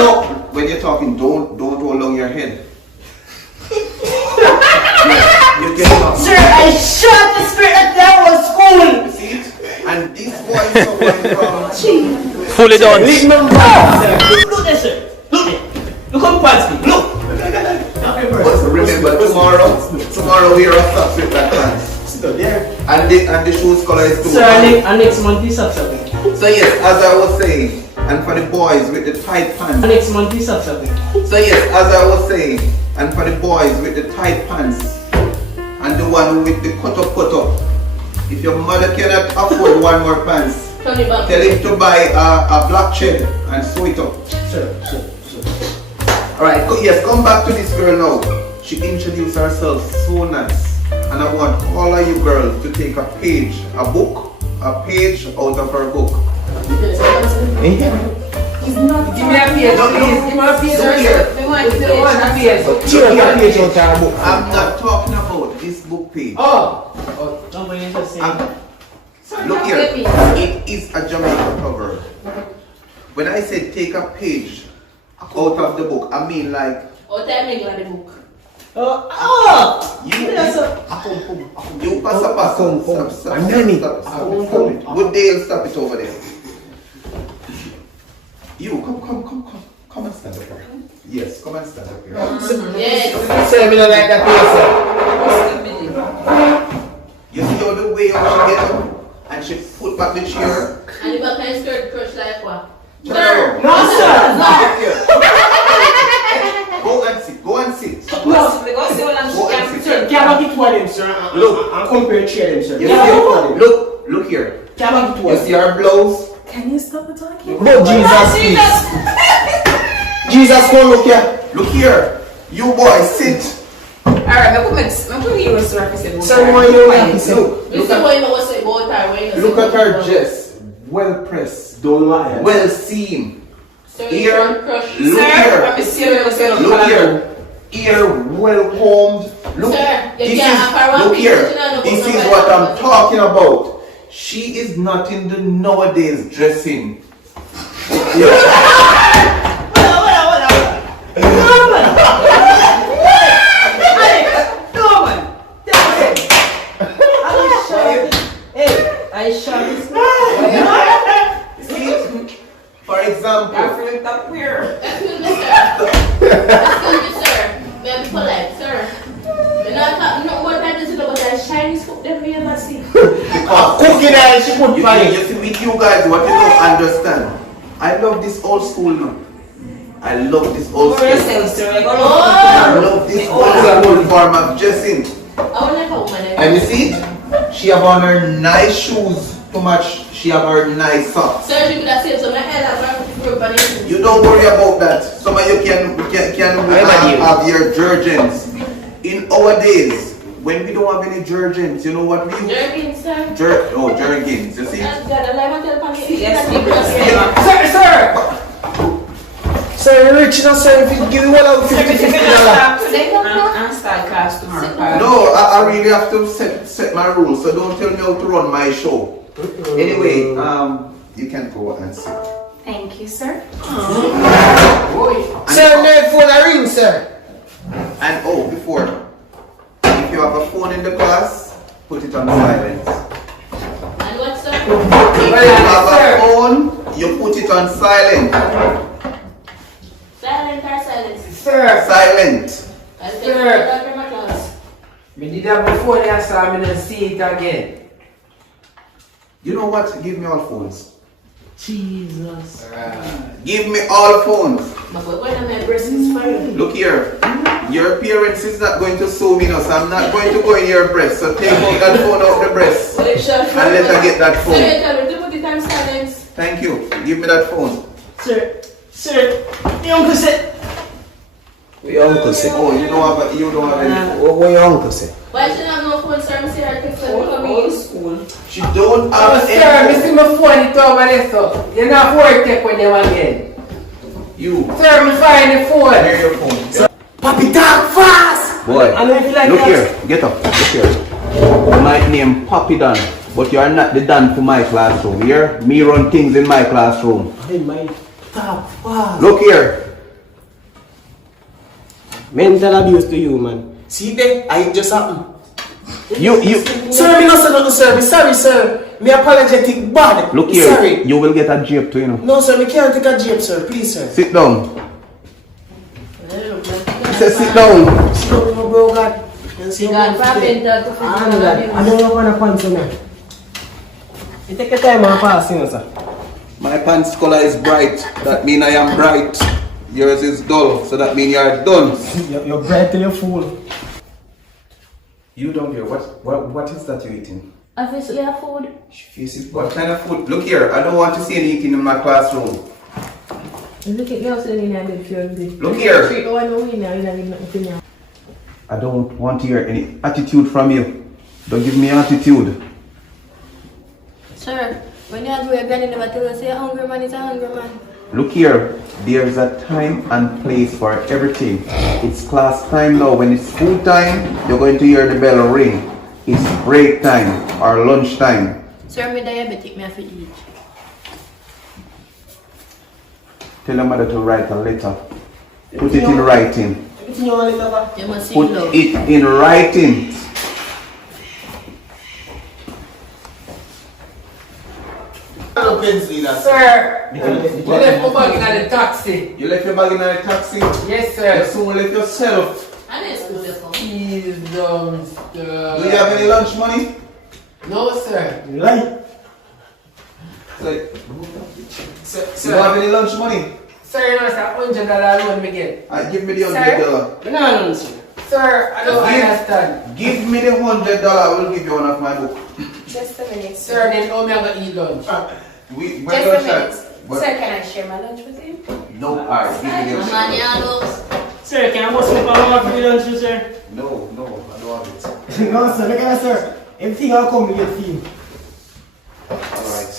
No, when you're talking, don't hold on your head. You get it. Sir, I shot the spirit at that was school. You see it? And this boy is suffering from. Fully done. Look this, sir. Look how past me. Look. But remember, tomorrow we are stuck with that pants. And the shoes color is too. Sir, and next month is something. So yes, as I was saying, and for the boys with the tight pants. Next month is something. So yes, as I was saying, and for the boys with the tight pants, and the one with the cut up. If your mother cannot afford one more pants, tell him to buy a black shed and sew it up. Sir. Alright, yes, come back to this girl now. She introduced herself so nice. And I want all of you girls to take a page out of her book. He's not. Give me a page, please. Give me a page. I'm not talking about this book page. Don't bring it to say. Look here, it is a Jamaican proverb. When I say take a page out of the book, I mean like. What I mean like the book? You pass a pass. Stop. Good day, stop it over there. You come and stand up here. Yes, come and stand up here. Yes. Sir, me not like that person. You see all the way how she get up and she put back the chair. And the back of his skirt crush like what? Sir! No, sir! Go and sit. No, because you want Sir, can't get one of them, sir. Look. I'm comparing chair them, sir. You see, look here. Can't get one. You see our blouse? Can you stop talking? No, Jesus, please. Jesus, come look here. Look here. You boys, sit. Alright, I'm going to give you a story. Sir, why you like this? Look at her dress. Well pressed. Don't lie. Well seen. Ear. Look Sir, here. Ear well combed. Look here. This is what I'm talking about. She is not in the nowadays dressing. I shot this. For example. Excuse me, sir. Very polite, sir. We're not talking about that, but that shiny scoop that we ever see. Cooking and she put fire. You see, with you guys, what you don't understand. I love this old school now. I love this old school. I love this old school form of dressing. And you see it? She have on her nice shoes to match. She have her nice socks. Sir, you could have saved some hair. You don't worry about that. Some of you can have your jergens. In our days, when we don't have any jergens, you know what we use? Jergens, sir. Jergens. You see? Sir, rich now, sir. If you give me one out of $50. And start class tomorrow. No, I really have to set my rules, so don't tell me how to run my show. Anyway, you can go and sit. Thank you, sir. Sir, no phone a ring, sir. And before, if you have a phone in the class, put it on silent. And what's up? If you have a phone, you put it on silent. Silent or silent? Sir. Silent. I'll take it from my class. Me did that before, yes, so I'm gonna see it again. You know what? Give me all phones. Jesus. Give me all phones. But when I'm at breast is fine. Look here. Your parents is not going to sew me now, so I'm not going to go in your breast. So take out that phone out the breast. And let her get that phone. Thank you. Give me that phone. Sir, your uncle said. What your uncle said? Oh, you don't have any phone. What your uncle said? Why should I have no phone, sir? I'm saying I take phone school. She don't have any sir, I see my phone it over there, so you're not work take when you again. You. Sir, me find the phone. Hear your phone. So, Papi, talk fast! Boy, I know if you like look that. here. Get up. Look here. You might name Papi Dan, but you are not the Dan for my classroom. Here, me run things in my classroom. Hey, my talk fast. Look here. Mental abuse to you, man. See there, I just happen. You. Sir, me not say nothing, sir. Me sorry, sir. Me apologetic bad. Look Me here, sorry. you will get a jape too, you know. No, sir, me can't take a jape, sir. Please, sir. Sit down. I said sit down. Sit down, my bro, God. You see God, how I don't want to pants on that. You take your time and pass, you know, sir. My pants color is bright. That means I am bright. Yours is dull, so that means you are done. You're bright till you're full. You don't care. What is that you're eating? Obviously, a food. What kind of food? Look here, I don't want to see any eating in my classroom. Look at you sitting in there, good. Look here. I don't want to hear any attitude from you. Don't give me attitude. Sir, when you are doing again, you never tell us, say a hungry man is a hungry man. Look here, there's a time and place for everything. It's class time now. When it's school time, you're going to hear the bell ring. It's break time or lunch time. Sir, I'm diabetic, I have to eat. Tell your mother to write a letter. Put it in writing. You must see Put love. it in writing. Sir, you left your bag in the taxi. You left your bag in the taxi? Yes, sir. You soon left yourself. I didn't school before. Please don't. Do you have any lunch money? No, sir. You lie. Do you have any lunch money? Sir, you know, it's $100 loan me get. Give me the $100. No, sir. Sir, I don't understand. Give me the $100. I will give you one of my book. Just a minute. Sir, then how me gonna eat lunch? Just a minute. Sir, can I share my lunch with you? No, alright. Give me the Sir, can I bust my power for the lunch, sir? No, I don't have it. No, sir, look at that, sir. Everything will come with your fee. Alright.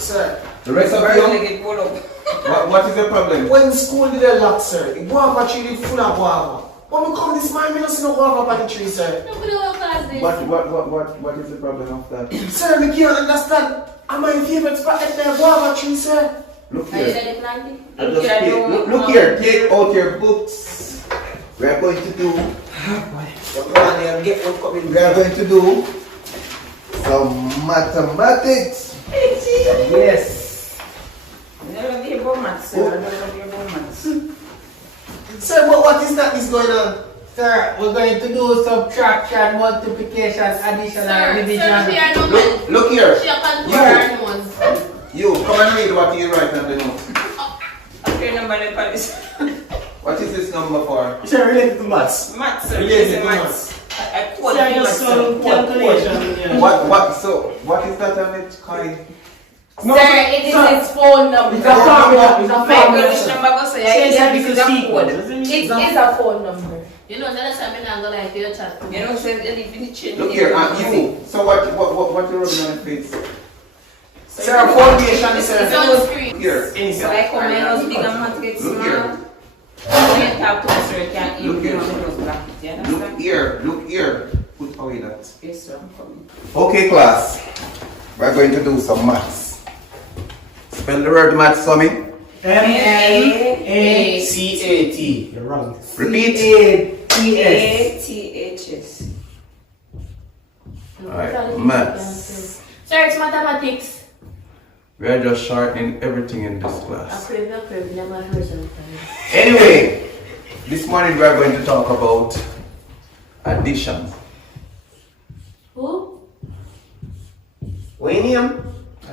sir. The rest of you, what is the problem? When school did a lock, sir, the guava tree is full of guava. When we come this morning, we don't see no guava on the tree, sir. Nobody will pass this. What is the problem of that? Sir, we can't understand. Am my favorite spot at the guava tree, sir? Look Are you here. ready, planting? Look here. Take out your books. We are going to do. We are going to do some mathematics. Yes. Sir, what is that is going on? Sir, we're going to do subtraction, multiplication, addition, and division. Look here. She can do her ones. You come and read what you write on the note. Okay, number the police. What is this number for? It's related to maths. Maths, sir. Related to Maths. maths. Sir, just some calculation. Yeah. What is that on it, Kai? No, Sir, it is his phone number. It's a formula. It's a formula. Which number go say? This is a code. It is a phone number. You know, that's why I'm not going to like your chat. You know, say anything change. Look here, you. So what you rubbing on your face? Sir, foundation, It's sir. on screen. Here. So I come in, I was big and math get Look small. here. When you talk to us, sir, you can't Look even here. know the black. You understand? Look here. Put away that. Yes, sir, I'm coming. Okay, class. We're going to do some maths. Spell the word maths for me. M-A-C-A-T. You're wrong. Repeat. C-A-T-S. ATHS. Alright, maths. Sir, it's mathematics. We are just shortening everything in this I class. crave, never heard something. Anyway, this morning we are going to talk about addition. Who? William?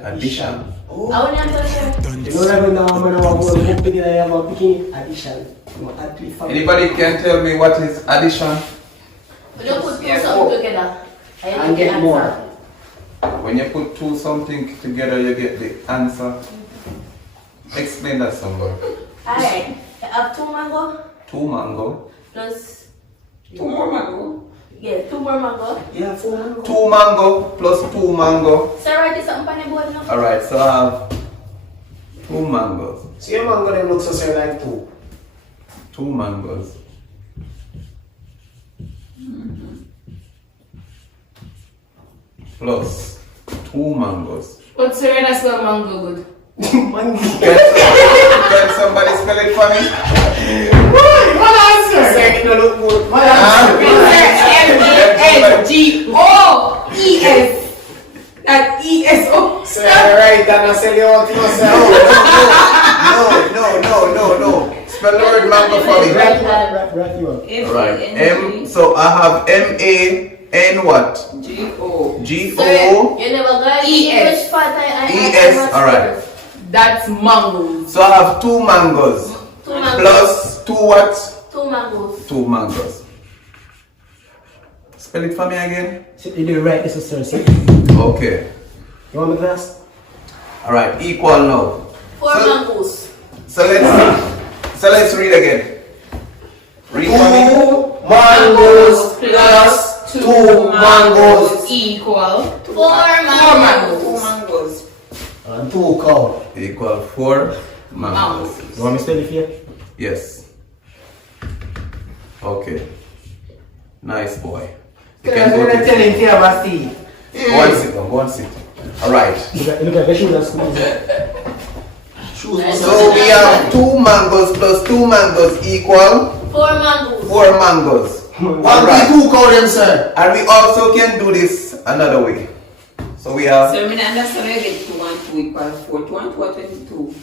Addition. I want to answer. You know that when the woman was picking, I have a picking addition. Anybody can tell me what is addition? We don't put two something together. And get more. When you put two something together, you get the answer. Explain that somewhere. Alright, I have 2 mango Two mango. plus, 2 more mango. yeah, 2 more mango. Yeah, 4 mango. Two mango plus two mango. Sir, write this something on the board now. Alright, so I have two mangoes. So your mango them looks so sir like 2. Two mangoes. Plus two mangoes. But sir, when I spell mango good. Can somebody spell it for me? What answer? Sir, you know Spell the word mango for me. Right, you up. Alright. M. So I have M-A-N what? G-O. G-O. You never got E-S. E-S. Alright. That's mangoes. So I have 2 mangoes. 2 mangoes. Plus 2 what? 2 mangoes. 2 mangoes. Spell it for me again. You do it right, this is sir. See? Okay. You want me glass? Alright. Equal now. 4 mangoes. So let's read again. Read for me. 2 mangoes plus 2 mangoes. Equal. 4 mangoes. 2 mangoes. And 2 cow. Equal 4 mangoes. You want me to spell it for you? Yes. Okay. Nice boy. You So can go I'm to telling you about Steve. Go and sit down. Go and sit. Alright. Look at the shoes and schools. So we have 2 mangoes plus 2 mangoes equal 4 mangoes. 4 mangoes. One Alright. 2 cow them, sir. And we also can do this another way. So we have So I understand where you get 2 and 2 equal 4. 2 and 2 are 22.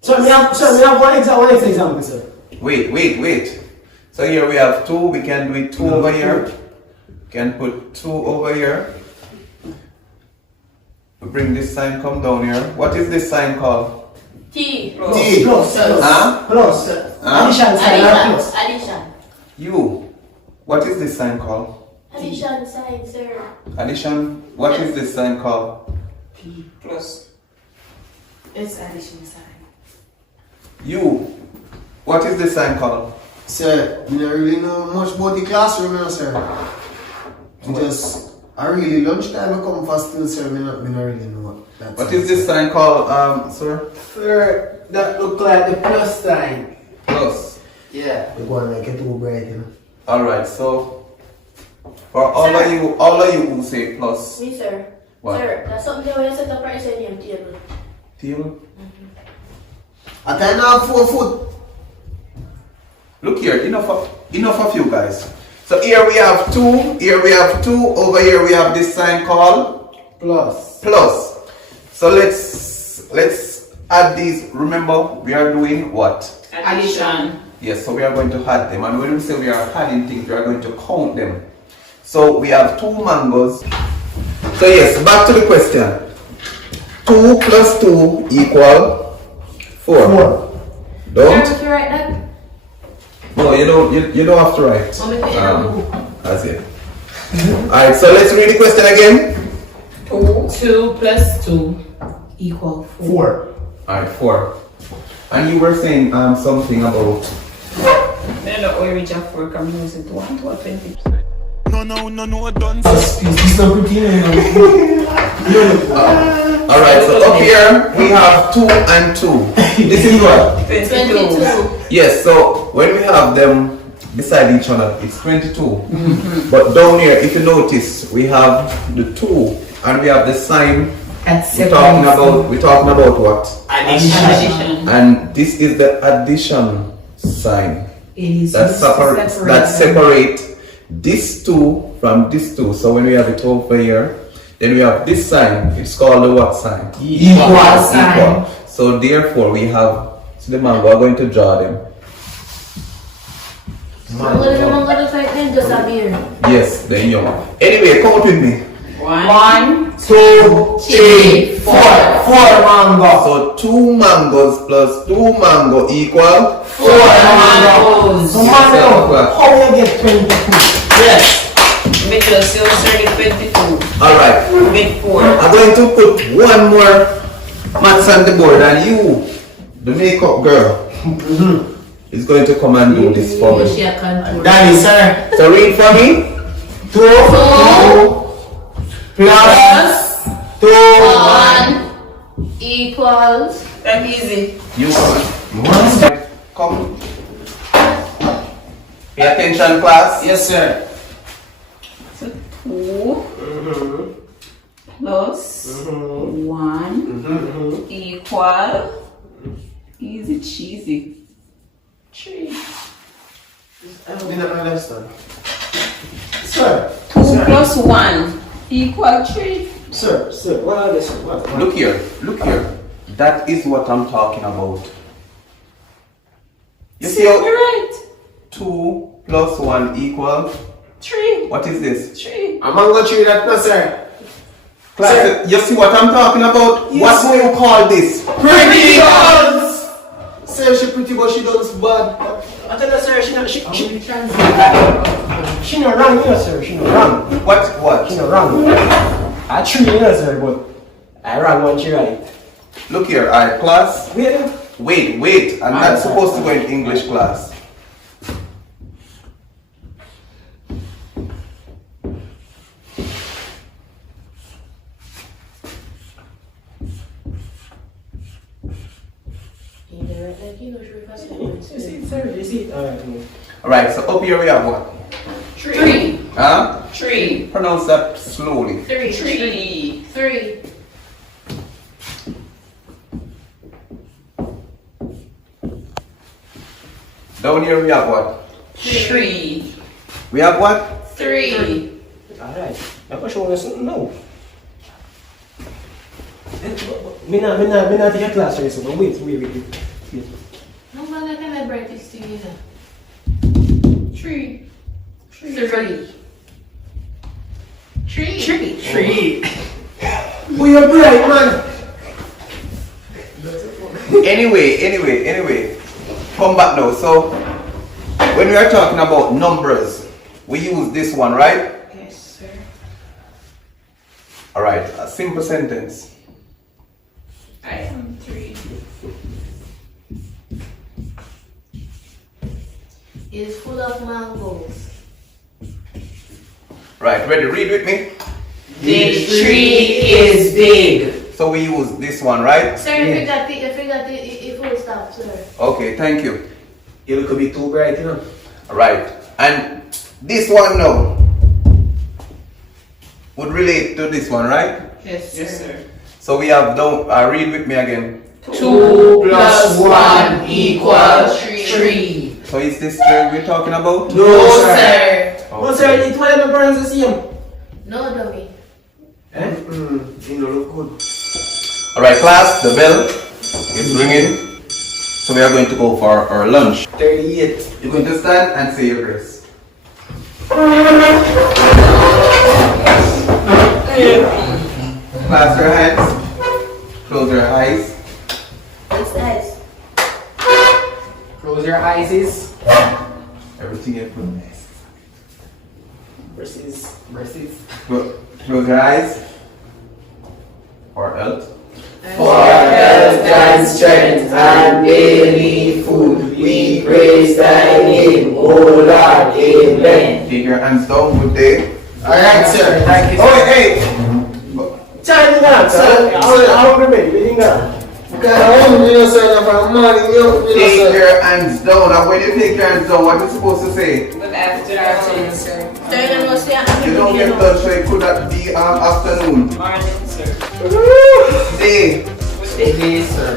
So we have one example, sir. wait. So here we have 2, we can do it 2 over here. We can put 2 over here. We bring this sign, come down here. What is this sign called? T. T. Plus. Huh? Plus. Huh? Addition sign and plus. Addition. You. What is this sign called? Addition sign, sir. Addition. What is this sign called? Plus. It's addition sign. You. What is this sign called? Sir, you don't really know much about the classroom now, sir. I really lunchtime I come for still, sir. Me not really know what that's. What is this sign called, sir? Sir, that look like the plus sign. Plus. Yeah. We go and make it too bright, you know. Alright, so for all of you who say plus. Me, sir. What? Sir, that's something when you set up price in your table. Table? I can have 4 foot. Look here, enough of you guys. So here we have 2, here we have 2, over here we have this sign called Plus. plus. So let's add these. Remember, we are doing what? Addition. Yes, so we are going to add them. And when we say we are adding things, we are going to count them. So we have 2 mangoes. So yes, back to the question. 2 plus 2 equal 4. Don't? Sir, if you write that, No, you don't have to write. I'm going to That's it. Alright, so let's read the question again. 2 plus 2 equal 4. Alright, 4. And you were saying something about Then the origin of 4 can use it 1 to 20. No, Dunce. This is not routine. Alright, so up here we have 2 and 2. This is what? 22. Yes, so when we have them beside each other, it's 22. But down here, if you notice, we have the 2 and we have the sign. We're talking about what? Addition. And this is the addition sign. That separate this 2 from this 2. So when we have it over here, then we have this sign. It's called the what sign? Equal sign. So therefore we have the mango. We're going to draw them. Mango type then just a beer. Yes, then you. Anyway, count with me. 1, 2, 3, 4. 4 mango. So 2 mangoes plus 2 mango equal 4 mango. So mango, how you get 22? Yes. Because you're 22. Alright. With 4. I'm going to put one more maths on the board and you, the makeup girl, is going to come and do this for me. Daddy, sir. So read for me. 2 plus 2 1 equals. That's easy. You come. Pay attention, class. Yes, sir. So 2 plus 1 equal easy cheesy 3. I didn't understand. Sir. 2 plus 1 equal 3. Sir, what are this? What? Look here. That is what I'm talking about. You see how You're right. 2 plus 1 equals? 3. What is this? 3. A mango tree that no, sir. Class, you see what I'm talking about? Yes, What do sir. you call this? Pretty Dunce! Sir, she pretty but she does bad. I tell her, sir, she not wrong, you know, sir. She not wrong. What? She not wrong. I 3, you know, sir, but I wrong one, she right. Look here, alright, class. Wait. I'm not supposed to go in English class. You see it? Alright. Alright, so up here we have what? 3. Huh? 3. Pronounce that slowly. 3. 3. Down here we have what? 3. We have what? 3. Alright. I'm not sure something now. Me not take a class right, so but wait. No man, can I break this thing in? 3. 3. 3. We are bright, man. Anyway. Come back now. So, when we are talking about numbers, we use this one, right? Yes, sir. Alright, a simple sentence. I am 3. It's full of mangoes. Right, ready? Read with me. This tree is big. So we use this one, right? Sir, if you got it full stop, sir. Okay, thank you. You look a bit too bright, you know. Alright, and this one now would relate to this one, right? Yes, sir. So we have down, read with me again. 2 plus 1 equals 3. So is this the we're talking about? No, sir. Well, sir, it's whatever burns the same. No, dummy. You don't look good. Alright class, the bell is ringing. So we are going to go for our lunch. 38. You're going to stand and say your grace. Clasp your hands. Close your eyes. It's nice. Close your eyes. Everything is good. Versus. Close your eyes. Or else. For health and strength and daily food, we praise thy name, O Lord, amen. Take your hands down. Good day. Alright, sir. Thank you. Oh, hey! Charlie, sir. I'll be ready. We didn't Take your hands down. And when you take your hands down, what are you supposed to say? Good afternoon, sir. You don't get done, so it could that be afternoon. Morning, sir. Day. Stay here, sir.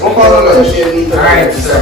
Go for the lunch. Alright, sir.